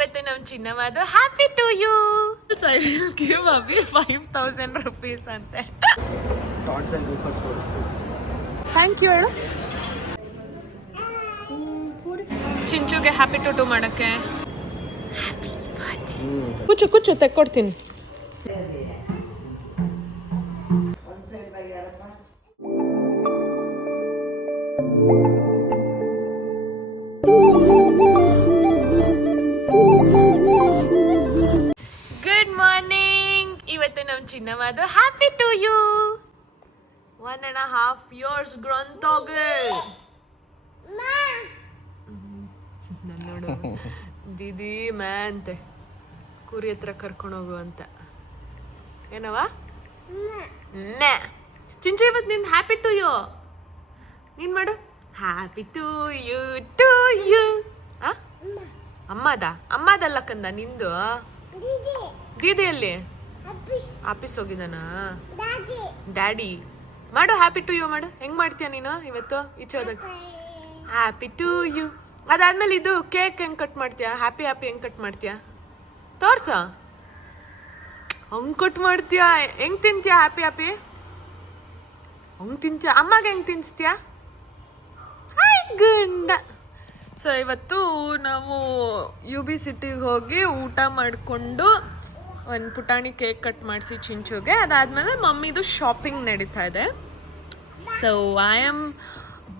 ಇವತ್ತು ನಮ್ಮ ಚಿನ್ನವಾದ happy to you. I will give ಅವಿ 5000 rupees ಅಂತೆ. ಥ್ಯಾಂಕ್ ಯು ಹೇಳು. ಚಿಂಚುಗೆ ಹ್ಯಾಪಿ ಟು ಮಾಡಕ್ಕೆ. ಕುಚ್ಚು ಕುಚ್ಚು ತೆಕ್ಕೊಡ್ತೀನಿ. Good morning. ಇವತ್ತು ನಮ್ಮ ಚಿನ್ನವಾದ ಹ್ಯಾಪಿ ಟು ಯು. 1.5 years ಗ್ರಂಥೋಗೆ ನೋಡು ದೀದಿ ಮ್ಯಾ ಅಂತೆ ಕುರಿ ಹತ್ರ ಕರ್ಕೊಂಡೋಗು ಅಂತ. ಏನವ ಮ್ಯಾ. ಚಿಂಚು ಇವತ್ತು ನಿಂದು ಹ್ಯಾಪಿ ಟು ಯು ನೀನು ಮಾಡು. Happy to you to you. ಅಮ್ಮದಲ್ಲ ಕಂದ ನಿಂದು. ದೀದಿಯಲ್ಲಿ ಆಫೀಸ್ ಹೋಗಿದ್ದಾನಾ ಡ್ಯಾಡಿ. ಮಾಡು ಹ್ಯಾಪಿ ಟು ಯು ಮಾಡು. ಹೆಂಗ್ ಮಾಡ್ತೀಯ ನೀನು ಇವತ್ತು ಈಚೆ ಹೋದಾಗ? Happy to you. ಅದಾದ್ಮೇಲೆ ಇದು ಕೇಕ್ ಹೆಂಗ್ ಕಟ್ ಮಾಡ್ತೀಯ? ಹ್ಯಾಪಿ ಹ್ಯಾಪಿ ಹೆಂಗ್ ಕಟ್ ಮಾಡ್ತೀಯ ತೋರ್ಸ. ಹಂಗ್ ಕಟ್ ಮಾಡ್ತೀಯ? ಹೆಂಗ್ ತಿಂತೀಯ ಹ್ಯಾಪಿ ಹ್ಯಾಪಿ? ಹಂಗ್ ತಿಂತೀಯ? ಅಮ್ಮಗೆ ಹೆಂಗ್ ತಿನ್ಸ್ತೀಯ? ಹಾಯ್ ಗಂಡ. ಸೊ ಇವತ್ತು ನಾವು ಯು ಬಿ ಸಿಟಿಗೆ ಹೋಗಿ ಊಟ ಮಾಡಿಕೊಂಡು ಒಂದು ಪುಟಾಣಿ ಕೇಕ್ ಕಟ್ ಮಾಡಿಸಿ ಚಿಂಚುಗೆ. ಅದಾದಮೇಲೆ ಮಮ್ಮಿದು ಶಾಪಿಂಗ್ ನಡೀತಾ ಇದೆ. So I am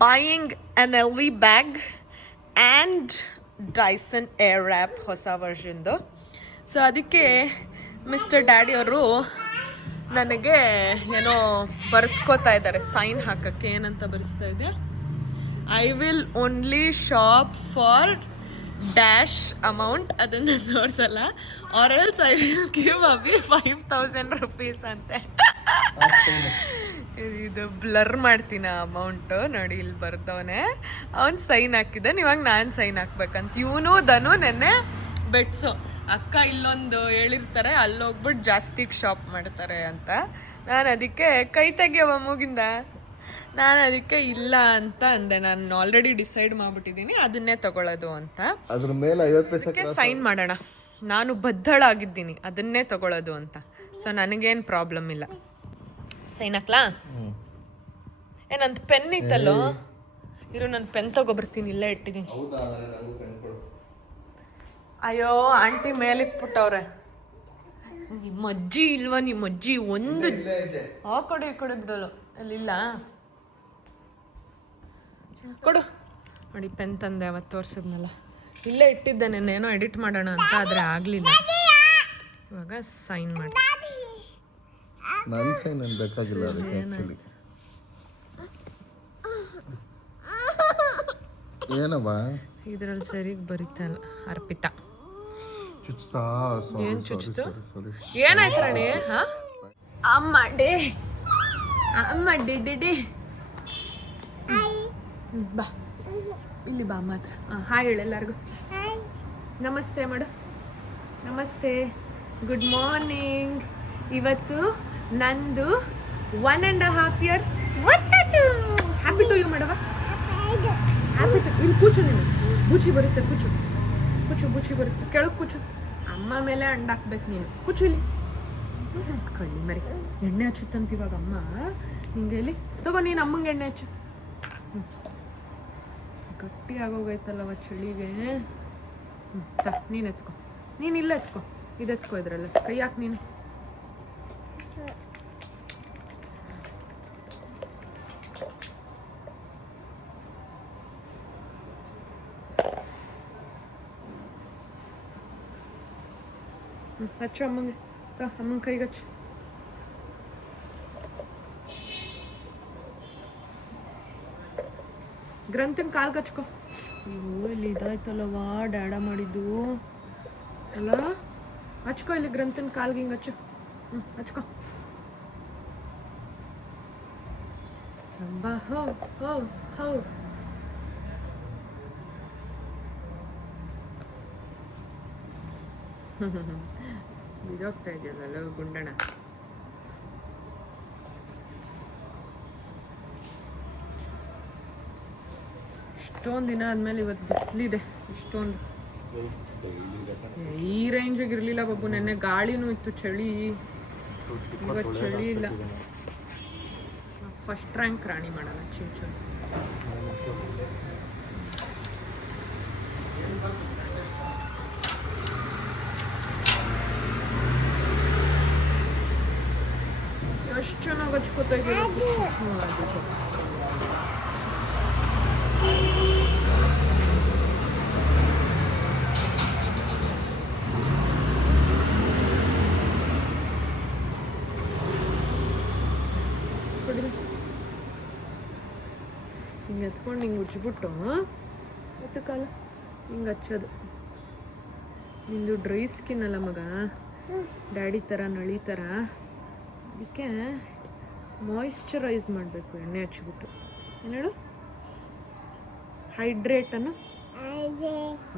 buying an LV bag and Dyson Airwrap ಹೊಸ ವರ್ಷನ್ದು. ಸೊ ಅದಕ್ಕೆ ಮಿಸ್ಟರ್ ಡ್ಯಾಡಿ ಅವರು ನನಗೆ ಏನೋ ಬರ್ಸ್ಕೋತಾ ಇದ್ದಾರೆ ಸೈನ್ ಹಾಕೋಕ್ಕೆ. ಏನಂತ ಬರೆಸ್ತಾ ಇದೆಯಾ? I will only shop for dash amount. ಅದನ್ನು ತೋರಿಸಲ್ಲ. Or else I will give ಅವಿ 5000 rupees ಅಂತೆ. ಇದು ಬ್ಲರ್ ಮಾಡ್ತೀನಿ ಅಮೌಂಟು. ನೋಡಿ ಇಲ್ಲಿ ಬರ್ದವನೆ. ಅವನು ಸೈನ್ ಹಾಕಿದ್ದಾನೆ. ಇವಾಗ ನಾನು ಸೈನ್ ಹಾಕ್ಬೇಕಂತ. ಇವನು ಧನು ನೆನ್ನೆ ಬೆಟ್ಸು ಅಕ್ಕ ಇಲ್ಲೊಂದು ಹೇಳಿರ್ತಾರೆ ಅಲ್ಲೋಗ್ಬಿಟ್ಟು ಜಾಸ್ತಿಗೆ ಶಾಪ್ ಮಾಡ್ತಾರೆ ಅಂತ. ನಾನು ಅದಕ್ಕೆ ಕೈ ತೆಗಿಯವ ಮೂಗಿಂದ. ನಾನು ಅದಕ್ಕೆ ಇಲ್ಲ ಅಂತ ಅಂದೆ. ನಾನು ಆಲ್ರೆಡಿ ಡಿಸೈಡ್ ಮಾಡ್ಬಿಟ್ಟಿದ್ದೀನಿ ಅದನ್ನೇ ತಗೊಳ್ಳೋದು ಅಂತ. ಅದ್ರ ಮೇಲೆ 50 ಪೈಸೆ ಸೈನ್ ಮಾಡೋಣ. ನಾನು ಬದ್ಧಳಾಗಿದ್ದೀನಿ ಅದನ್ನೇ ತಗೊಳ್ಳೋದು ಅಂತ. ಸೊ ನನಗೇನು ಪ್ರಾಬ್ಲಮ್ ಇಲ್ಲ. ಸೈನ್ ಹಾಕ್ಲಾ? ನಂದು ಪೆನ್ ಇತ್ತಲ್ಲೋ. ಇರು ನಾನು ಪೆನ್ ತಗೊಬರ್ತೀನಿ. ಇಲ್ಲೇ ಇಟ್ಟಿದ್ದೀನಿ. ಅಯ್ಯೋ ಆಂಟಿ ಮೇಲಿಕ್ಬಿಟ್ಟವ್ರೆ. ನಿಮ್ಮ ಅಜ್ಜಿ ಇಲ್ವಾ? ನಿಮ್ಮ ಅಜ್ಜಿ ಒಂದು ಆ ಕಡೆ ಈ ಕಡೆ ಬಿಡೋಲ್ಲ. ಅಲ್ಲಿಲ್ಲ ಕೊಡು. ನೋಡಿ ಪೆನ್ ತಂದೆ ಅವತ್ತು ತೋರಿಸಿದ್ನಲ್ಲ. ಇಲ್ಲೇ ಇಟ್ಟಿದ್ದೆ ನೆನ್ನೇನೋ ಎಡಿಟ್ ಮಾಡೋಣ ಅಂತ. ಆದರೆ ಆಗಲಿಲ್ಲ. ಇವಾಗ ಸೈನ್ ಮಾಡಿ. ನನ್ನ ಸೈನ್ ಏನು ಬೇಕಾಗಿಲ್ಲ ಅದಕ್ಕೆ ಆ್ಯಕ್ಚುಲಿ. ಏನವ್ವ ಇದರಲ್ಲಿ ಸರಿಗೆ ಬರೀತಲ್ಲ. ಅರ್ಪಿತಾ ಚುಚ್ತಾ? ಏನು ಚುಚ್ತು? ಏನಾಯ್ತು ರಾಣಿ? ಅಮ್ಮ ಡೇ ಅಮ್ಮ ಡೇ ಡೇ. ಬಾ ಇಲ್ಲಿ ಬಾ ಮಾತ್ರ. ಹಾಯ್ ಹೇಳು ಎಲ್ಲರಿಗೂ. ನಮಸ್ತೆ ಮಾಡು. ನಮಸ್ತೆ. Good morning. ಇವತ್ತು ನಂದು 1.5 years ಹ್ಯಾಪಿ ಟು ಯು ಮಾಡವ. Happy to. ಇಲ್ಲಿ ಕೂಚು ನೀನು. ಬುಚ್ಚಿ ಬರುತ್ತೆ ಕೂಚು. ಕೂಚು ಬುಚ್ಚಿ ಬರುತ್ತೆ. ಕೆಳಗೆ ಕೂಚು. ಅಮ್ಮ ಮೇಲೆ ಅಂಡ್ ಹಾಕ್ಬೇಕು ನೀನು. ಕೂಚು ಇಲ್ಲಿ. ಕಣ್ಣಿ ಮರಿ. ಎಣ್ಣೆ ಹಚ್ಚುತ್ತಂತ ಇವಾಗ ಅಮ್ಮ ನಿಂಗೆ. ಇಲ್ಲಿ ತಗೋ ನೀನು ಅಮ್ಮಂಗೆ ಎಣ್ಣೆ ಹಚ್ಚು. ಗಟ್ಟಿ ಆಗೋಗೈತಲ್ಲವ ಚಳಿಗೆ. ನೀನು ಎತ್ಕೊ. ನೀನು ಇಲ್ಲ ಎತ್ಕೊ. ಇದು ಎತ್ಕೊ. ಇದ್ರಲ್ಲ ಕೈ ಹಾಕಿ ನೀನು. ಹಚ್ಚು ಅಮ್ಮಂಗೆ. ಅಮ್ಮನ ಕೈಗೆ ಹಚ್ಚು. ಗ್ರಂಥಿನ ಕಾಲ್ಗೆ ಹಚ್ಕೊ. ಅಯ್ಯೋ ಇಲ್ಲಿ ಇದಾಯ್ತಲ್ಲವಾ ಡ್ಯಾಡ ಮಾಡಿದ್ದು ಅಲ್ಲ. ಹಚ್ಕೊ ಇಲ್ಲಿ ಗ್ರಂಥಿನ ಕಾಲ್ಗೆ ಹಿಂಗೆ ಹಚ್ಚು. ಹಚ್ಕೊ. ಬಾ ಹೋ ಹೋ ಹೋ. ಬಿದೋಗ್ತಾ ಇದೆಯಲ್ಲ ಗುಂಡಣ. ಇಷ್ಟೊಂದು ದಿನ ಆದಮೇಲೆ ಇವತ್ತು ಬಿಸಿಲಿದೆ ಇಷ್ಟೊಂದು. ಈ ರೇಂಜಿಗೆ ಇರಲಿಲ್ಲ ಬಾಬು. ನೆನ್ನೆ ಗಾಳಿನೂ ಇತ್ತು, ಚಳಿ. ಇವತ್ತು ಚಳಿ ಇಲ್ಲ. ಫಸ್ಟ್ ರ್ಯಾಂಕ್ ರಾಣಿ ಮಾಡೋಣ ಚಿಂಚು. ಎಷ್ಟು ಚೆನ್ನಾಗಿ ಹಚ್ಕೋತಾ ಇದ್ದೀವಿ. ಹಿಂಗೆ ಎತ್ಕೊಂಡು ಹಿಂಗೆ ಉಜ್ಜಿಬಿಟ್ಟು ಎತ್ತು ಕಾಲ ಹಿಂಗೆ ಹಚ್ಚೋದು. ನಿಂದು ಡ್ರೈ ಸ್ಕಿನ್ ಅಲ್ಲ ಮಗ, ಡ್ಯಾಡಿ ಥರ ನಳಿ ಥರ. ಅದಕ್ಕೆ ಮಾಯಿಶ್ಚರೈಸ್ ಮಾಡಬೇಕು ಎಣ್ಣೆ ಹಚ್ಚಿಬಿಟ್ಟು. ಏನು ಹೇಳು? ಹೈಡ್ರೇಟನ್ನು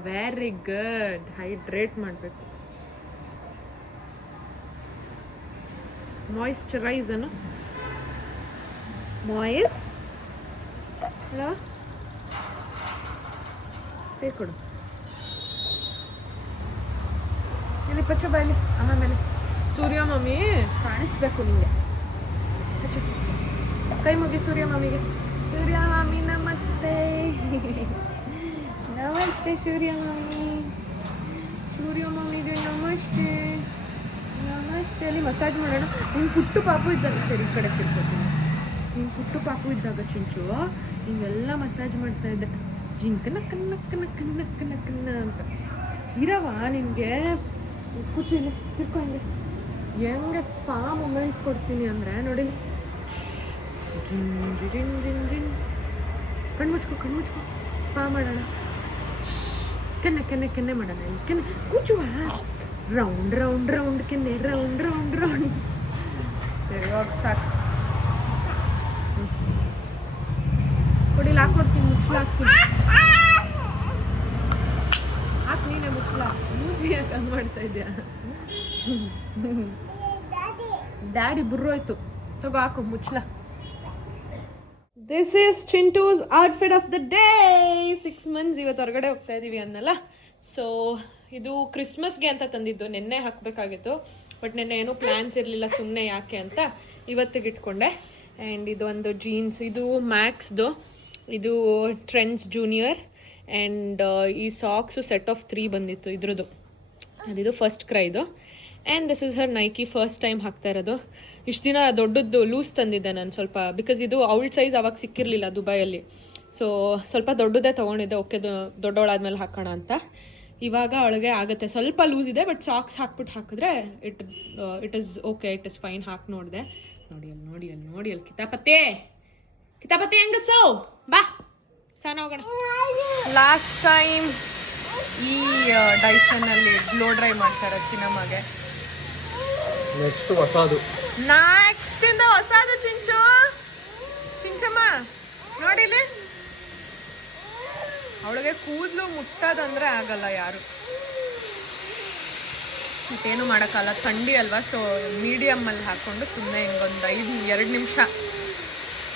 ವೆರಿ ಗುಡ್. ಹೈಡ್ರೇಟ್ ಮಾಡಬೇಕು. ಮಾಯಿಶ್ಚರೈಸನ್ನು ಮಾಯಿಸ್ ಅಲ್ಲ ಕೈ ಕೊಡು. ಇಲ್ಲಿ ಪಚ್ಚ ಬಾಯಲ್ಲಿ ಆಮೇಲೆ ಸೂರ್ಯ ಮಮ್ಮಿ ಕಾಣಿಸ್ಬೇಕು ನಿಮಗೆ. ಕೈ ಮುಗಿ ಸೂರ್ಯ ಮಮ್ಮಿಗೆ. ಸೂರ್ಯ ಮಮ್ಮಿ ನಮಸ್ತೆ. ನಮಸ್ತೆ ಸೂರ್ಯ ಮಮ್ಮಿ. ಸೂರ್ಯ ಮಮ್ಮಿಗೆ ನಮಸ್ತೆ. ನಮಸ್ತೆ. ಅಲ್ಲಿ ಮಸಾಜ್ ಮಾಡೋಣ. ನಿನ್ನ ಪುಟ್ಟು ಪಾಪು ಇದ್ದಾಗ ಸರಿ ಈ ಕಡೆ ತಿರ್ಕೊತೀನಿ. ನಿನ್ನ ಪುಟ್ಟು ಪಾಪು ಇದ್ದಾಗ ಚಿಂಚು ಹಿಂಗೆಲ್ಲ ಮಸಾಜ್ ಮಾಡ್ತಾ ಇದ್ದೆ. ಜಿಂಕನ ಕನ್ನ ಕನ್ನ ಕನ್ನ ಕನ್ನ ಕನ್ನ ಅಂತ ಇರವ ನಿನಗೆ ಕುಚಿಲಿ ತಿರ್ಕೊಂಡೆ. ಹೆಂಗೆ ಸ್ಪಾ ಮೂಮೆಂಟ್ ಕೊಡ್ತೀನಿ ಅಂದರೆ ನೋಡಿ. ಜಿನ್ ಜಿನ್ ಜಿನ್ ಜಿನ್. ಕಣ್ಮುಚ್ಕೊ ಕಣ್ಮುಚ್ಕೊ. ಸ್ಪಾ ಮಾಡೋಣ. ಕೆನ್ನೆ ಕೆನ್ನೆ ಕೆನ್ನೆ ಮಾಡೋಣ. ಕೆನ್ನೆ ಕೂಚುವ. ರೌಂಡ್ ರೌಂಡ್ ರೌಂಡ್ ಕೆನ್ನೆ. Round round round. ಸರಿ ಹೋಗಿ ಸಾಕು. ಕೊಡಿಲಿ ಹಾಕೊಡ್ತೀನಿ. ಮುಚ್ಚಲು ಹಾಕ್ತೀನಿ. ಹಾಕಿ ನೀನೇ ಮುಚ್ಚಲ. ಮೂಗಿ ಯಾಕೆ ಹಂಗೆ ಮಾಡ್ತಾ ಇದೆಯಾ? ಡ್ಯಾಡಿ ಬುರ್ರೋಯ್ತು. ತಗೋ ಹಾಕು ಮುಚ್ಚಲ. This is Chintu's outfit of the day. 6 months ಇವತ್ತು ಹೊರಗಡೆ ಹೋಗ್ತಾ ಇದ್ದೀವಿ ಅನ್ನಲ್ಲ. ಸೊ ಇದು ಕ್ರಿಸ್ಮಸ್ಗೆ ಅಂತ ತಂದಿದ್ದು. ನೆನ್ನೆ ಹಾಕಬೇಕಾಗಿತ್ತು, ಬಟ್ ನೆನ್ನೆ ಏನೂ ಪ್ಲ್ಯಾನ್ಸ್ ಇರಲಿಲ್ಲ. ಸುಮ್ಮನೆ ಯಾಕೆ ಅಂತ ಇವತ್ತಿಗೆ ಇಟ್ಕೊಂಡೆ. ಆ್ಯಂಡ್ ಇದು ಒಂದು ಜೀನ್ಸ್. ಇದು ಮ್ಯಾಕ್ಸ್ದು. ಇದು ಟ್ರೆಂಡ್ಸ್ ಜೂನಿಯರ್. ಆ್ಯಂಡ್ ಈ ಸಾಕ್ಸು ಸೆಟ್ ಆಫ್ 3 ಬಂದಿತ್ತು ಇದ್ರದ್ದು. ಅದಿದು ಫಸ್ಟ್ ಕ್ರೈದು. And this is her Nike. First time ಹಾಕ್ತಾ ಇರೋದು. ಇಷ್ಟು ದಿನ ದೊಡ್ಡದ್ದು ಲೂಸ್ ತಂದಿದ್ದೆ ನಾನು ಸ್ವಲ್ಪ, ಬಿಕಾಸ್ ಇದು ಔಟ್ ಸೈಜ್ ಅವಾಗ ಸಿಕ್ಕಿರಲಿಲ್ಲ ದುಬೈಯಲ್ಲಿ. ಸೊ ಸ್ವಲ್ಪ ದೊಡ್ಡದೇ ತೊಗೊಂಡಿದ್ದೆ. ಓಕೆ ದೊಡ್ಡವಳಾದ್ಮೇಲೆ ಹಾಕೋಣ ಅಂತ. ಇವಾಗ ಅವಳಿಗೆ ಆಗುತ್ತೆ. ಸ್ವಲ್ಪ ಲೂಸ್ ಇದೆ, ಬಟ್ ಸಾಕ್ಸ್ ಹಾಕ್ಬಿಟ್ಟು ಹಾಕಿದ್ರೆ it is okay, it is fine. ಹಾಕಿ ನೋಡಿದೆ. ನೋಡಿ ಅಲ್ಲಿ ಕಿತಾಪತ್ತೆ ಹೆಂಗಸು ಬಾ ಸಾನ ಹೋಗೋಣ. ಲಾಸ್ಟ್ ಟೈಮ್ ಈ ಡೈಸನ್ನಲ್ಲಿ ಬ್ಲೋ ಡ್ರೈ ಮಾಡ್ತಾರೆ ಚಿನ್ನಮ್ಮಗೆ. ನೆಕ್ಸ್ಟ್ ಇಂದ ಹೊಸದು ಚಿಂಚಮ್ಮ ನೋಡಿಲಿ. ಅವಳಿಗೆ ಕೂದಲು ಮುಟ್ಟೋದಂದ್ರೆ ಆಗಲ್ಲ ಯಾರು. ಮತ್ತೇನು ಮಾಡೋಕ್ಕಲ್ಲ, ಥಂಡಿ ಅಲ್ವಾ. ಸೊ ಮೀಡಿಯಮ್ಮಲ್ಲಿ ಹಾಕ್ಕೊಂಡು ಸುಮ್ಮನೆ ಹಿಂಗೊಂದು 2 ನಿಮಿಷ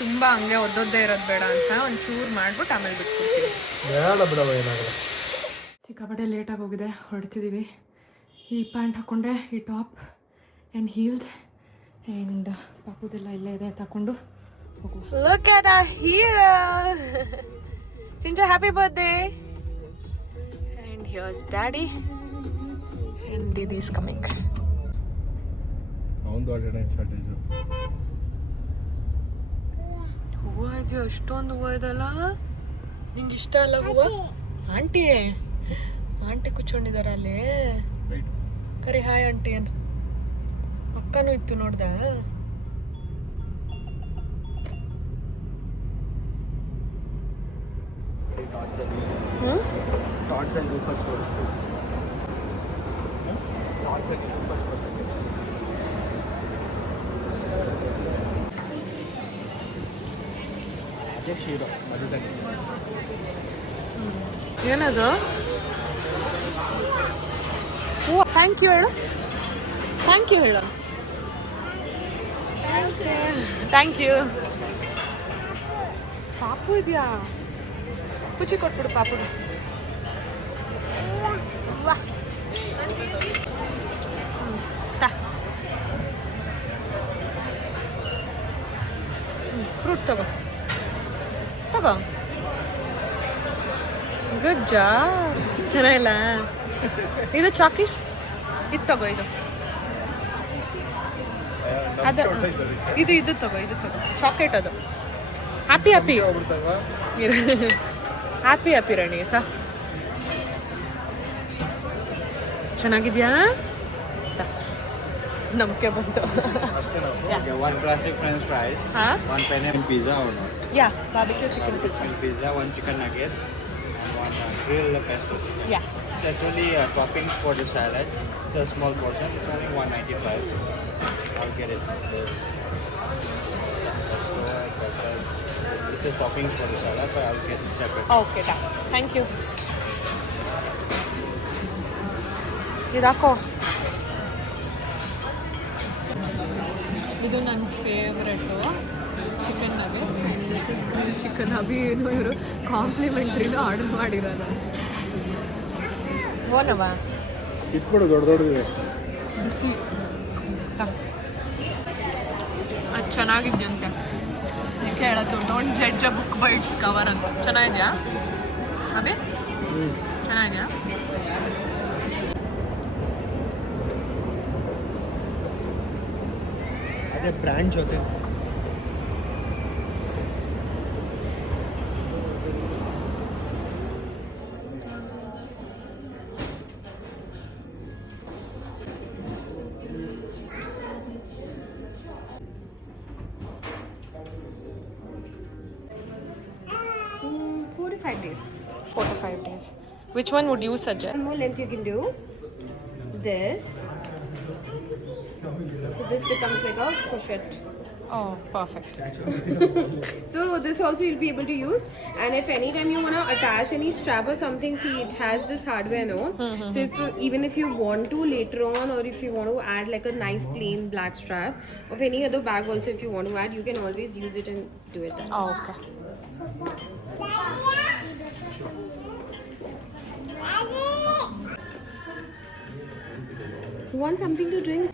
ತುಂಬ ಹಂಗೆ ಒದ್ದೊದ್ದೇ ಇರೋದು ಬೇಡ ಅಂತ ಒಂಚೂರು ಮಾಡ್ಬಿಟ್ಟು ಆಮೇಲೆ ಬಿಟ್ಬಿಡ್ತೀವಿ. ಸಿಕ್ಕಾಪಟ್ಟೆ ಲೇಟಾಗಿ ಹೋಗಿದೆ. ಹೊರಡ್ತಿದ್ದೀವಿ. ಈ ಪ್ಯಾಂಟ್ ಹಾಕ್ಕೊಂಡೆ, ಈ ಟಾಪ್ ಆ್ಯಂಡ್ ಹೀಲ್ಸ್ ಆ್ಯಂಡ್ ಪಾಪುದೆಲ್ಲ ಇಲ್ಲೇ ಇದೆ ತಗೊಂಡು ಹೋಗುವ. Look at our hero Chinchu. Happy birthday. And here's daddy and didi is coming. ಹೂವು ಇದೆಯಾ? ಅಷ್ಟೊಂದು ಹೂವು ಇದೆಲ್ಲ. ನಿಂಗೆ ಇಷ್ಟ ಅಲ್ಲ ಹೂವು? ಆಂಟಿ ಕೂತ್ಕೊಂಡಿದ್ದಾರೆ ಅಲ್ಲಿ. ಕರಿ ಹಾಯ್ ಆಂಟಿ ಅನ್. ಅಕ್ಕನೂ ಇತ್ತು ನೋಡ್ದ. ಏನದು? ಥ್ಯಾಂಕ್ ಯು ಹೇಳು. ಥ್ಯಾಂಕ್ ಯು ಹೇಳು. Thank you. ಪಾಪು ಇದೆಯಾ? ಕುಚಿ ಕೊಟ್ಬಿಡು ಪಾಪುಗೆ. ತಗೋ ತಗೋ. Good job. ಚೆನ್ನಾಗಿಲ್ಲ ಇದು ಚಾಕಿ. ಇದು ತಗೋ. ಇದು ಅದು ಇದು ತಗೋ. ಇದು ತಗೋ ಚಾಕ್ಲೇಟ್. ಅದು ಹ್ಯಾಪಿ ಹ್ಯಾಪಿ ಹ್ಯಾಪಿ ಹ್ಯಾಪಿ ರಾಣಿ ಆಯ್ತಾ. ಚೆನ್ನಾಗಿದ್ಯಾ? ನಂಬಿಕೆ ಬಂತು. One classic French fries, one pineapple pizza or not? Yeah, barbecue chicken pizza. Chicken pizza, one chicken nuggets, and one grilled pesto chicken. Yeah. It's actually toppings for the salad. It's a small portion. It's only 195. I'll get it. It's a topping for the salad, but I'll get it separate. Okay, done. Thank you. ಇದಾಕೋ. ಇದು ನನ್ನ favourite chicken nuggets and this is grill chicken. Abhi ಏನು ಇವರು ಕಾಂಪ್ಲಿಮೆಂಟ್ರಿನೂ order ಮಾಡಿರೋದು. ಓನವಾ ಇಟ್ಕೊಡು ದೊಡ್ಡ ದೊಡ್ಡದಿದೆ ಬಿಸಿ. ಅದು ಚೆನ್ನಾಗಿದ್ಯಂತೆ. ಅದಕ್ಕೆ ಹೇಳೋದು don't judge a book by it's cover ಅಂತ. ಚೆನ್ನಾಗಿದೆಯಾ ಅಭಿ? ಚೆನ್ನಾಗಿದೆಯಾ? ಅದೇ ಬ್ರ್ಯಾಂಡ್ ಜೊತೆ days. 4 to 5 days. Which one would you suggest? One more length you can do this. So this becomes like a pochette. Oh, perfect. So this also you'll be able to use, and if anytime you want to attach any strap or something, see it has this hardware, no? So if you, even if you want to later on, or if you want to add like a nice plain black strap of any other bag also, if you want to add, you can always use it and do it then. Oh, okay. Want something to drink?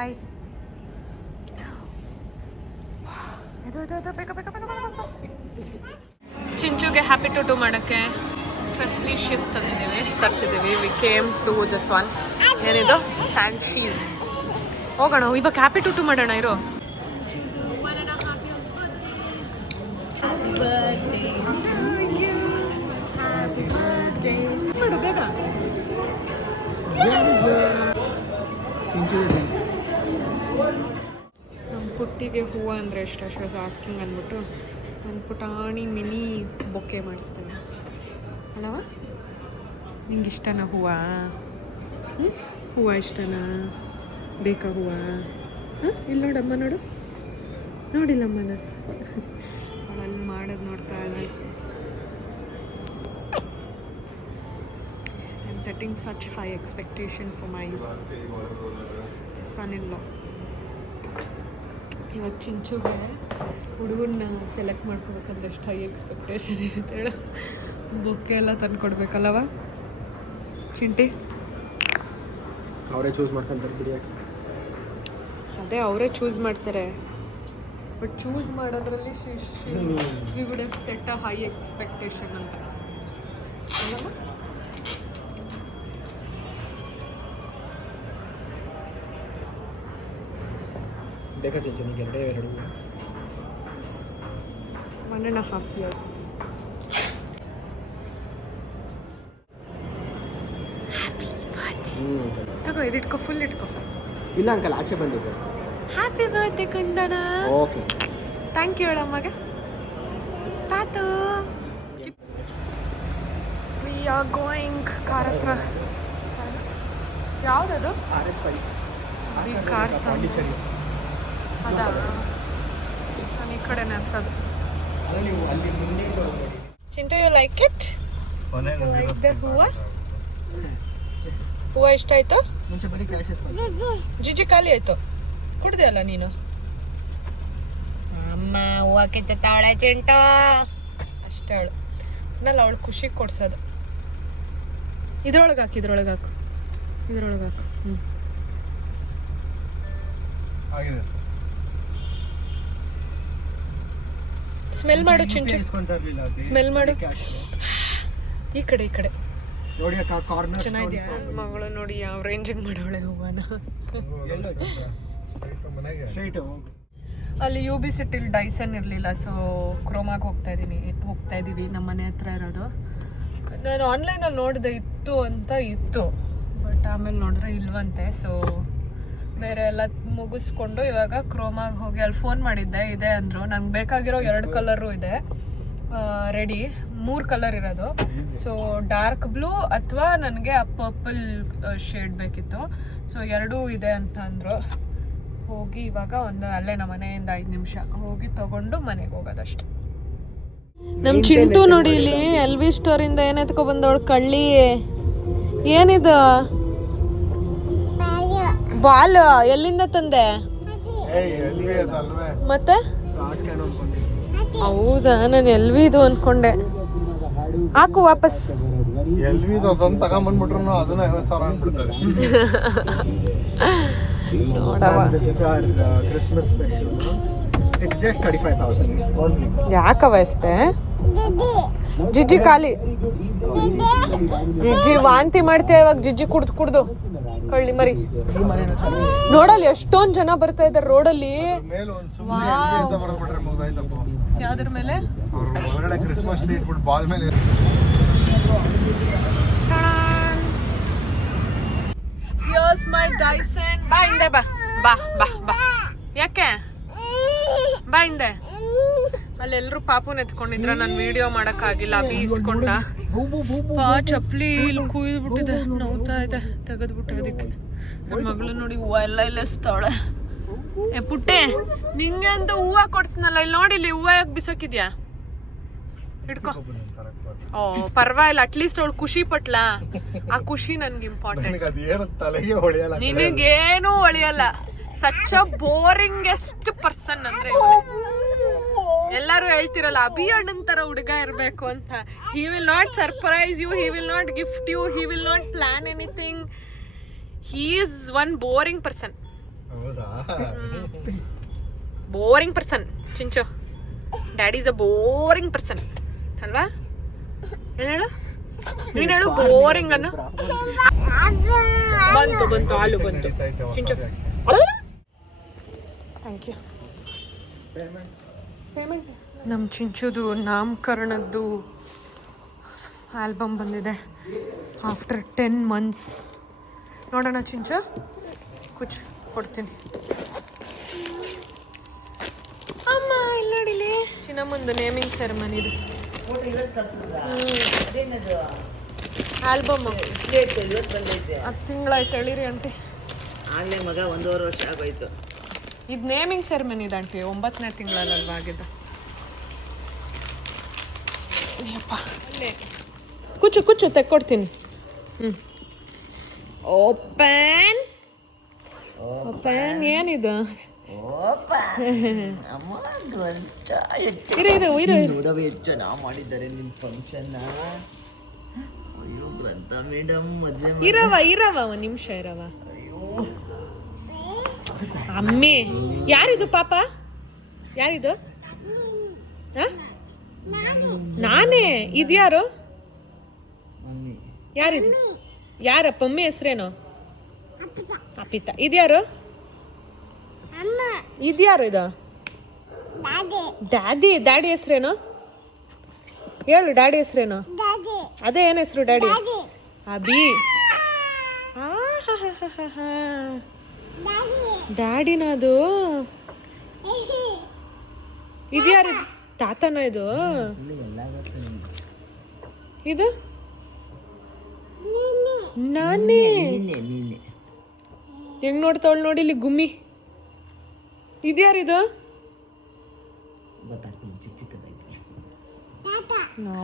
Hi. ಚಿಂಚುಗೆ happy to ಮಾಡೋಕ್ಕೆ freshly ಶಿಸ್ ತರಿಸಿದ್ದೀವಿ. We came to this one. ಏನಿದು ಫ್ಯಾನ್ಶೀಸ್. ಹೋಗೋಣ ಇವಾಗ happy to ಮಾಡೋಣ. ಇರೋ ಮಾಡು ಬೇಗ. ನಮ್ಮ ಪುಟ್ಟಿಗೆ ಹೂವು ಅಂದರೆ ಇಷ್ಟ. ಶಿ ವಾಸ್ ಆಸ್ಕಿಂಗ್ ಅಂದ್ಬಿಟ್ಟು ಒಂದು ಪುಟಾಣಿ ಮಿನಿ ಬೊಕ್ಕೆ ಮಾಡಿಸ್ತೇವೆ ಅಲ್ಲವಾ? ನಿಂಗೆ ಇಷ್ಟನಾ ಹೂವು? ಹೂವು ಇಷ್ಟನಾ? ಬೇಕಾ ಹೂವು? ಇಲ್ಲಿ ನೋಡಮ್ಮ, ನೋಡು, ನೋಡಿಲ್ಲಮ್ಮನ ಅವಳಲ್ಲಿ ಮಾಡೋದು ನೋಡ್ತಾ ಇದ್ದಾಳೆ. I am setting such high expectation for my son in law. ಇವಾಗ ಚಿಂಚುಗೆ ಹುಡುಗನ್ನ ಸೆಲೆಕ್ಟ್ ಮಾಡ್ಕೊಬೇಕಂದ್ರೆ ಎಷ್ಟು ಹೈ ಎಕ್ಸ್ಪೆಕ್ಟೇಷನ್ ಇರುತ್ತೆ ಹೇಳು. ಬೊಕ್ಕೆ ಎಲ್ಲ ತಂದು ಕೊಡ್ಬೇಕಲ್ಲವ ಚಿಂಟಿ? ಅವರೇ ಚೂಸ್ ಮಾಡ್ಕೊಂತಾರೆ ಬಿರಿಯಾನಿ. ಅದೇ ಅವರೇ ಚೂಸ್ ಮಾಡ್ತಾರೆ, ಬಟ್ ಚೂಸ್ ಮಾಡೋದ್ರಲ್ಲಿ we would have set a high expectation ಅಂತ ಅಲ್ಲವಾ? ಬೇಕಾ ಚಿಂಚನಿಗೆ? ಎರಡು 1.5 years. ತಗೋ, ಇದು ಇಟ್ಕೋ, ಫುಲ್ ಇಟ್ಕೋ. ಇಲ್ಲ ಅಂಕಲ್, ಆಚೆ ಬಂದಿದ್ದೆ. Happy birthday Kundana. Okay, thank you ಹೇಳಮ್ಮಗೆ. ತಾತು ವಿ ಆರ್ ಗೋಯಿಂಗ್ ಕಾರ್ ಹತ್ರ. ಯಾವುದದು? RS5 car Pondicherry. ಅದಾ? ನಾನು ಈ ಕಡೆನೇ ಹತ್ತದು. ನೀವು ಅಲ್ಲಿ ಮುಂದೆ Chintu, you like it? Like the ಹೂವು? ಹೂವು ಇಷ್ಟ ಆಯ್ತು? ಮುಂಚೆ ಬರೀ ಕ್ಯಾಶ್ ಇಸ್ಕೊಂಡು ಜಿಜಿ ಖಾಲಿ ಆಯ್ತು, ಕುಡ್ದೆ ಅಲ್ಲ ನೀನು? ಅಮ್ಮ ಹೂವು ಕಿತ್ತಾವಳೆ ಚಿಂಟು ಅಷ್ಟೇ. ಅವಳು ನಲ್ಲ ಅವಳು ಖುಷಿ ಕೊಡ್ಸೋದು. ಇದ್ರೊಳಗೆ ಹಾಕು ಇದ್ರೊಳಗೆ ಹಾಕು ಹ್ಞೂ ಆಗಿದೆ ಸ್ಮೆಲ್ ಮಾಡು ಚಿಂಚು ಸ್ಮೆಲ್ ಮಾಡು ಈ ಕಡೆ ನೋಡಿ ಅಕ್ಕ ಕಾರ್ನರ್ ಚೆನ್ನಾಗಿದ್ಯಾ ಮಗಳು ನೋಡಿ ಯಾವ ರೇಂಜಿಗೆ ಮಾಡೋಳೆ ಹೂವನ ಸ್ಟ್ರೈಟ್ ಅಲ್ಲಿ ಯು ಬಿ ಸಿಟಿಲಿ ಡೈಸನ್ ಇರಲಿಲ್ಲ ಸೊ ಕ್ರೋಮಾಗೆ ಹೋಗ್ತಾ ಇದ್ದೀವಿ ನಮ್ಮ ಮನೆ ಹತ್ರ ಇರೋದು. ನಾನು ಆನ್ಲೈನಲ್ಲಿ ನೋಡಿದೆ ಇತ್ತು ಬಟ್ ಆಮೇಲೆ ನೋಡಿದ್ರೆ ಇಲ್ವಂತೆ. ಸೊ ಬೇರೆ ಎಲ್ಲ ಮುಗಿಸ್ಕೊಂಡು ಇವಾಗ ಕ್ರೋಮಾಗೆ ಹೋಗಿ ಅಲ್ಲಿ ಫೋನ್ ಮಾಡಿದ್ದೆ ಇದೆ ಅಂದರು. ನನಗೆ ಬೇಕಾಗಿರೋ 2 ಕಲರು ಇದೆ ರೆಡಿ, 3 ಕಲರ್ ಇರೋದು. ಸೊ ಡಾರ್ಕ್ ಬ್ಲೂ ಅಥವಾ ನನಗೆ ಆ ಪರ್ಪಲ್ ಶೇಡ್ ಬೇಕಿತ್ತು. ಸೊ 2 ಇದೆ ಅಂತ ಅಂದರು. ಹೋಗಿ ಇವಾಗ ಅಲ್ಲೇ ನಮ್ಮ ಮನೆಯಿಂದ 5 ನಿಮಿಷ ಹೋಗಿ ತಗೊಂಡು ಮನೆಗೆ ಹೋಗೋದಷ್ಟೆ. ನಮ್ಮ ಚಿಂಟು ನೋಡಿ ಇಲ್ಲಿ LV ಸ್ಟೋರಿಂದ ಏನು ಎತ್ಕೊ ಬಂದವಳು ಕಳ್ಳಿ. ಏನಿದು ಬಾಲ್ ಎಲ್ಲಿಂದ ತಂದೆ ಮತ್ತೆ? ಹೌದಾ, ನಾನು LV ಇದು ಅನ್ಕೊಂಡೆ. ಹಾಕು ವಾಪಸ್. LV ಅದೊಂದು ತಗೊಂಡ್ಬಂದ್ಬಿಟ್ರು ಅದನ್ನ 50,000 ಅಂದ್ಬಿಡ್ತಾರೆ. Christmas special. It's just 35,000 only. ಯಾಕವಸ್ತೆ ಜಿಜ್ಜಿ ಖಾಲಿ. ಜಿಜ್ಜಿ ವಾಂತಿ ಮಾಡ್ತೀಯ ಇವಾಗ. ಜಿಜ್ಜಿ ಕುಡ್ದು ಕಳ್ಳಿ ಮರಿ. ನೋಡಲ್ಲಿ ಎಷ್ಟೊಂದು ಜನ ಬರ್ತಾ ಇದ್ದಾರೆ ರೋಡಲ್ಲಿ. ಯಾವ್ದ್ರ ಮೇಲೆ? ಹೊರಗಡೆ ಕ್ರಿಸ್ಮಸ್ ಟ್ರೀ ಇಟ್ಬಿಟ್ಟು ಬಾಲ್ ಮೇಲೆ. Here's my Dyson. ಬಾ ಹಿಂದೆ ಬಾ. ಯಾಕೆ ಬಾ ಹಿಂದೆ. ಅಲ್ಲೆಲ್ಲರೂ ಪಾಪುನ ಎತ್ಕೊಂಡಿದ್ರ. ನಾನು ವಿಡಿಯೋ ಮಾಡೋಕ್ಕಾಗಿಲ್ಲ. ಬೀಸ್ಕೊಂಡ ಚಪ್ಪಲಿ ಇಲ್ಲಿ ಕುಯ್ದುಬಿಟ್ಟಿದೆ, ನೋವ್ತಾ ಇದೆ, ತೆಗೆದ್ಬಿಟ್ಟೆ. ಅದಕ್ಕೆ ನನ್ನ ಮಗಳು ನೋಡಿ ಹೂವು ಎಲ್ಲ ಇಲ್ಲಿಸ್ತಾವಳೆ. ಪುಟ್ಟೆ ನಿಂಗೆ ಅಂತ ಹೂವು ಕೊಡ್ಸ್ನಲ್ಲ, ಇಲ್ಲಿ ನೋಡಿ, ಇಲ್ಲಿ ಹೂವು ಯಾಕೆ ಬಿಸೋಕಿದ್ಯಾ? ಹಿಡ್ಕೊ. ಓ ಪರವಾಗಿಲ್ಲ, ಅಟ್ಲೀಸ್ಟ್ ಅವಳು ಖುಷಿ ಪಟ್ಲಾ. ಆ ಖುಷಿ ನನ್ಗೆ ಇಂಪಾರ್ಟೆಂಟ್. ನಿನಗೇನು ಹೊಳಿಯಲ್ಲ. ಸಚ್ ಅ ಬೋರಿಂಗೆಸ್ಟ್ ಪರ್ಸನ್ ಅಂದ್ರೆ ಎಲ್ಲರೂ ಹೇಳ್ತಿರಲ್ಲ ಅಭಿ ಅಣ್ಣನ್ ತರ ಹುಡುಗ ಇರ್ಬೇಕು ಅಂತ. He will not surprise you, he will not gift you, he will not plan anything. He is one boring person. Boring person Chinchu. Daddy is a boring person ಅಲ್ವಾ? ಏನೇಳು ನೀನು ಹೇಳು ಬೋರಿಂಗ್ ಅನ್ನು. ಬಂತು ಹಾಲು ಬಂತು ಚಿಂಚು. Thank you. ನಮ್ಮ ಚಿಂಚುದು ನಾಮಕರಣದ್ದು ಆಲ್ಬಮ್ ಬಂದಿದೆ ಆಫ್ಟರ್ 10 months. ನೋಡೋಣ ಚಿಂಚು, ಕೊಡ್ತೀನಿ. ಅಮ್ಮ ಇಲ್ಲಿ ನೋಡಿಲಿ ಚಿನ್ನಮ್ಮಂದು ನೇಮಿಂಗ್ ಸೆರೆಮನಿ ಇದು. ಆಲ್ಬಮ್ 10 ತಿಂಗಳಾಯ್ತು. ಹೇಳಿರಿ ಆಂಟಿ. ಆಗಲೇ ಮಗ 1.5 ವರ್ಷ ಆಗೋಯ್ತು. ಇದು ನೇಮಿಂಗ್ ಸೆರೆಮನಿ ಇದೆ ಆಂಟಿ. 9ನೇ ತಿಂಗಳಲ್ವಾ ಆಗಿದ್ದ. ಅಲ್ಲೇ ಕುಚ್ಚು ತೆಕ್ಕೊಡ್ತೀನಿ. ಓಪನ್ ಏನಿದು? ಚೆನ್ನಾಗಿ ಮಾಡಿದ್ದಾರೆ ನಿಮ್ಮ ಫಂಕ್ಷನ್. ಅಯ್ಯೋ ಗ್ರಂಥ ಮೇಡಮ್ ಮದುವೆ ಇರವ ಒಂದು ನಿಮಿಷ ಇರವ. ಅಮ್ಮಿ ಯಾರಿದು ಪಾಪ? ಯಾರಿದು? ನಾನೇ. ಇದ್ಯಾರು? ಯಾರಿದು? ಯಾರಪ್ಪ? ಮಮ್ಮಿ ಹೆಸ್ರೇನು? ಅಪಿತಾ. ಇದ್ಯಾರು? ಇದ್ಯಾರು ಇದು? ಡ್ಯಾಡಿ ಹೆಸ್ರೇನು ಹೇಳು? ಡ್ಯಾಡಿ ಹೆಸ್ರೇನು? ಅದೇ ಏನು ಹೆಸರು ಡ್ಯಾಡಿ? ಅಭಿ. ಡ್ಯಾಡಿನ ಅದು? ಇದ್ಯಾರು? ತಾತನ ಇದು? ಇದು ನಾನೇ. ಹೆಂಗ್ ನೋಡ್ತಾವಳು ನೋಡಿ ಇಲ್ಲಿ ಗುಮ್ಮಿ. ಇದ್ಯಾರಿದು?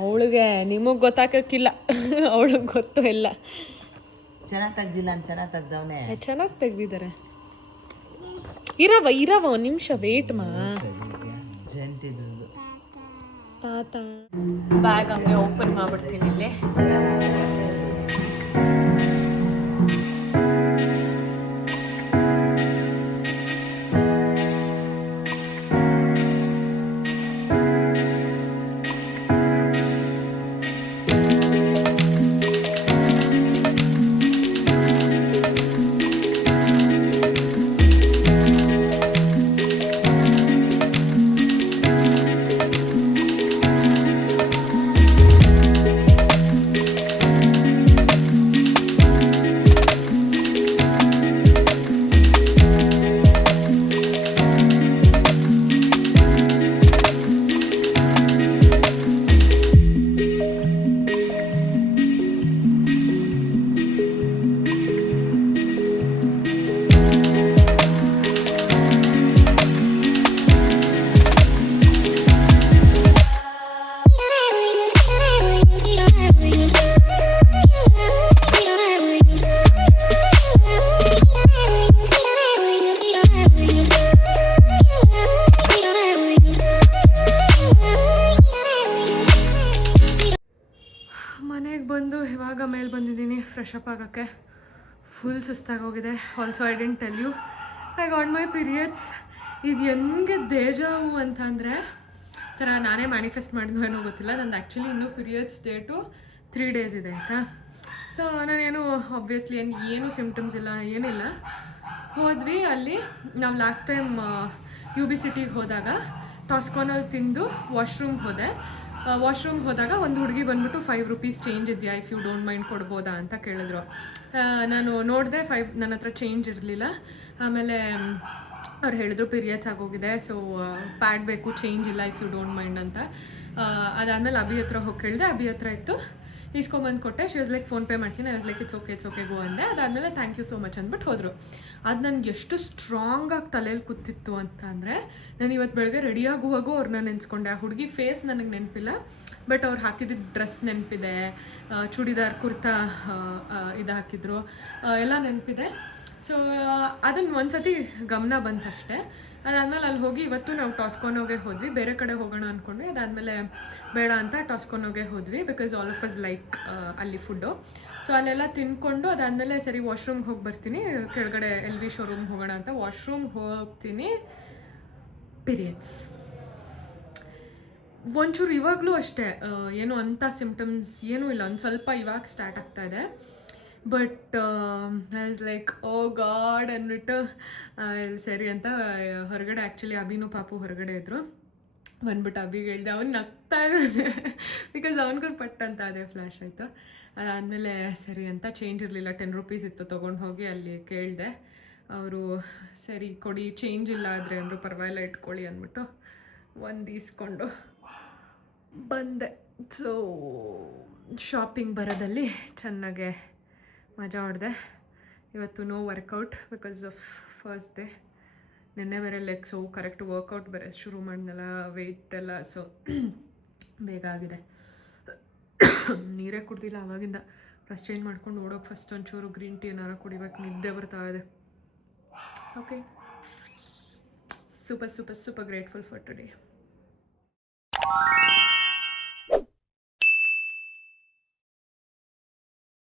ಅವಳಿಗೆ ನಿಮಗ್ ಗೊತ್ತಾಗಕ್ಕಿಲ್ಲ, ಅವಳಿಗೆ ಗೊತ್ತು ಎಲ್ಲ. ಚೆನ್ನಾಗಿ ತೆಗ್ದಿಲ್ಲ ಅಂತ ಚೆನ್ನಾಗಿ ತೆಗ್ದವನೆ. ಚೆನ್ನಾಗಿ ತೆಗ್ದಿದ್ದಾರೆ. ಇರವ ಒಂದ್ ನಿಮಿಷ ವೇಟ್ ಮಾ. ತಾತ ಬ್ಯಾಗ್ ಹಂಗೆ ಓಪನ್ ಮಾಡ್ಬಿಡ್ತೀನಿ ಇಲ್ಲಿ. ಫ್ರೆಶ್ ಅಪ್ ಆಗೋಕ್ಕೆ ಫುಲ್ ಸುಸ್ತಾಗೋಗಿದೆ. Also I didn't tell you I got my periods. ಇದು ಹೆಂಗೆ ದೇಜಾವು ಅಂತಂದರೆ ಥರ ನಾನೇ ಮ್ಯಾನಿಫೆಸ್ಟ್ ಮಾಡಿದ್ನೋ ಏನೋ ಗೊತ್ತಿಲ್ಲ. ನಂದು ಆ್ಯಕ್ಚುಲಿ ಇನ್ನೂ ಪೀರಿಯಡ್ಸ್ ಡೇಟು 3 days ಇದೆ ಆಯಿತಾ. ಸೊ ನಾನೇನು ಆಬ್ವಿಯಸ್ಲಿ ಏನು ಸಿಮ್ಟಮ್ಸ್ ಇಲ್ಲ ಏನಿಲ್ಲ. ಹೋದ್ವಿ ಅಲ್ಲಿ ನಾವು ಲಾಸ್ಟ್ ಟೈಮ್ UB ಸಿಟಿಗೆ ಹೋದಾಗ ಟಾಸ್ಕಾನಲ್ಲಿ ತಿಂದು ವಾಶ್ರೂಮ್ಗೆ ಹೋದಾಗ ಒಂದು ಹುಡುಗಿ ಬಂದ್ಬಿಟ್ಟು 5 rupees ಚೇಂಜ್ ಇದೆಯಾ, ಇಫ್ ಯು ಡೋಂಟ್ ಮೈಂಡ್ ಕೊಡ್ಬೋದಾ ಅಂತ ಕೇಳಿದ್ರು. ನಾನು ನೋಡಿದೆ, ನನ್ನ ಹತ್ರ ಚೇಂಜ್ ಇರಲಿಲ್ಲ. ಆಮೇಲೆ ಅವ್ರು ಹೇಳಿದ್ರು ಪೀರಿಯಡ್ಸ್ ಆಗೋಗಿದೆ, ಸೊ ಪ್ಯಾಡ್ ಬೇಕು, ಚೇಂಜ್ ಇಲ್ಲ, ಇಫ್ ಯು ಡೋಂಟ್ ಮೈಂಡ್ ಅಂತ. ಅದಾದಮೇಲೆ ಅಭಿ ಹತ್ರ ಹೋಗಿ ಕೇಳಿದೆ, ಅಭಿ ಹತ್ರ ಇತ್ತು, ಇಸ್ಕೊಂಬಂದು ಕೊಟ್ಟೆ. ಶಿ ವಾಸ್ ಲೈಕ್ ಫೋನ್ಪೇ ಮಾಡ್ತೀನಿ, I was like it's okay go ಅಂದೆ. ಅದಾದಮೇಲೆ ಥ್ಯಾಂಕ್ ಯು ಸೋ ಮಚ್ ಅಂದ್ಬಿಟ್ಟು ಹೋದರು. ಅದು ನನಗೆ ಎಷ್ಟು ಸ್ಟ್ರಾಂಗಾಗಿ ತಲೆಯಲ್ಲಿ ಕೂತಿತ್ತು ಅಂತ ಅಂದರೆ, ನಾನು ಇವತ್ತು ಬೆಳಗ್ಗೆ ರೆಡಿ ಆಗುವಾಗೂ ಅವ್ರನ್ನ ನೆನೆಸ್ಕೊಂಡೆ. ಆ ಹುಡುಗಿ ಫೇಸ್ ನನಗೆ ನೆನಪಿಲ್ಲ, ಬಟ್ ಅವ್ರು ಹಾಕಿದ್ದಿದ್ದು ಡ್ರೆಸ್ ನೆನಪಿದೆ, ಚೂಡಿದಾರ್ ಕುರ್ತಾ ಇದು ಹಾಕಿದ್ರು, ಎಲ್ಲ ನೆನಪಿದೆ. ಸೊ ಅದನ್ನು ಒಂದ್ಸತಿ ಗಮನ ಬಂತಷ್ಟೇ. ಅದಾದಮೇಲೆ ಅಲ್ಲಿ ಹೋಗಿ ಇವತ್ತು ನಾವು ಟಾಸ್ಕಾನೋಗೆ ಹೋದ್ವಿ. ಬೇರೆ ಕಡೆ ಹೋಗೋಣ ಅಂದ್ಕೊಂಡ್ವಿ, ಅದಾದಮೇಲೆ ಬೇಡ ಅಂತ ಟಾಸ್ಕಾನೋಗೆ ಹೋದ್ವಿ, because all of us like ಅಲ್ಲಿ ಫುಡ್ಡು. ಸೊ ಅಲ್ಲೆಲ್ಲ ತಿನ್ಕೊಂಡು ಅದಾದಮೇಲೆ ಸರಿ ವಾಶ್ರೂಮ್ಗೆ ಹೋಗಿ ಬರ್ತೀನಿ, ಕೆಳಗಡೆ LV ಶೋರೂಮ್ಗೆ ಹೋಗೋಣ ಅಂತ ವಾಶ್ರೂಮ್ಗೆ ಹೋಗ್ತೀನಿ. ಪೀರಿಯಡ್ಸ್ ಒಂಚೂರು ಇವಾಗಲೂ ಅಷ್ಟೇ, ಏನು ಅಂಥ ಸಿಮ್ಟಮ್ಸ್ ಏನೂ ಇಲ್ಲ, ಒಂದು ಸ್ವಲ್ಪ ಇವಾಗ ಸ್ಟಾರ್ಟ್ ಆಗ್ತಾ ಇದೆ. But I was like oh god ಅಂದ್ಬಿಟ್ಟು ಸರಿ ಅಂತ ಹೊರಗಡೆ, ಆ್ಯಕ್ಚುಲಿ ಅಭಿನೂ ಪಾಪು ಹೊರಗಡೆ ಇದ್ದರು. ಬಂದ್ಬಿಟ್ಟು ಅಭಿಗೆ ಹೇಳ್ದೆ, ಅವ್ನು ನಗ್ತಾ ಇದ್ದಾನೆ ಬಿಕಾಸ್ ಅವ್ನಿಗೂ ಪಟ್ಟಂತ ಅದೇ ಫ್ಲ್ಯಾಶ್ ಆಯಿತು. ಅದಾದಮೇಲೆ ಸರಿ ಅಂತ ಚೇಂಜ್ ಇರಲಿಲ್ಲ, 10 rupees ಇತ್ತು, ತೊಗೊಂಡು ಹೋಗಿ ಅಲ್ಲಿ ಕೇಳಿದೆ. ಅವರು ಸರಿ ಕೊಡಿ, ಚೇಂಜ್ ಇಲ್ಲ ಆದರೆ ಅಂದರು, ಪರವಾಗಿಲ್ಲ ಇಟ್ಕೊಳ್ಳಿ ಅಂದ್ಬಿಟ್ಟು ಒಂದು ಈಸ್ಕೊಂಡು ಬಂದೆ. ಸೊ ಶಾಪಿಂಗ್ ಬರೋದಲ್ಲಿ ಚೆನ್ನಾಗೆ ಮಜಾ ಹೊಡೆದೆ. ಇವತ್ತು no workout because of first day. ನೆನ್ನೆ ಬೇರೆ ಲೆಗ್ಸು ಕರೆಕ್ಟ್ ವರ್ಕೌಟ್ ಬೇರೆ ಶುರು ಮಾಡಿದ್ನಲ್ಲ, ವೆಯ್ಟ್ ಎಲ್ಲ, ಸೊ ಬೇಗ ಆಗಿದೆ. ನೀರೇ ಕುಡ್ದಿಲ್ಲ ಆವಾಗಿಂದ. ಡ್ರೆಸ್ ಚೇಂಜ್ ಮಾಡ್ಕೊಂಡು ಓಡೋಕೆ ಫಸ್ಟ್ ಒಂಚೂರು ಗ್ರೀನ್ ಟೀ ಏನಾರು ಕುಡಿಬೇಕು, ನಿದ್ದೆ ಬರ್ತಾ ಇದೆ. Okay, super grateful for today.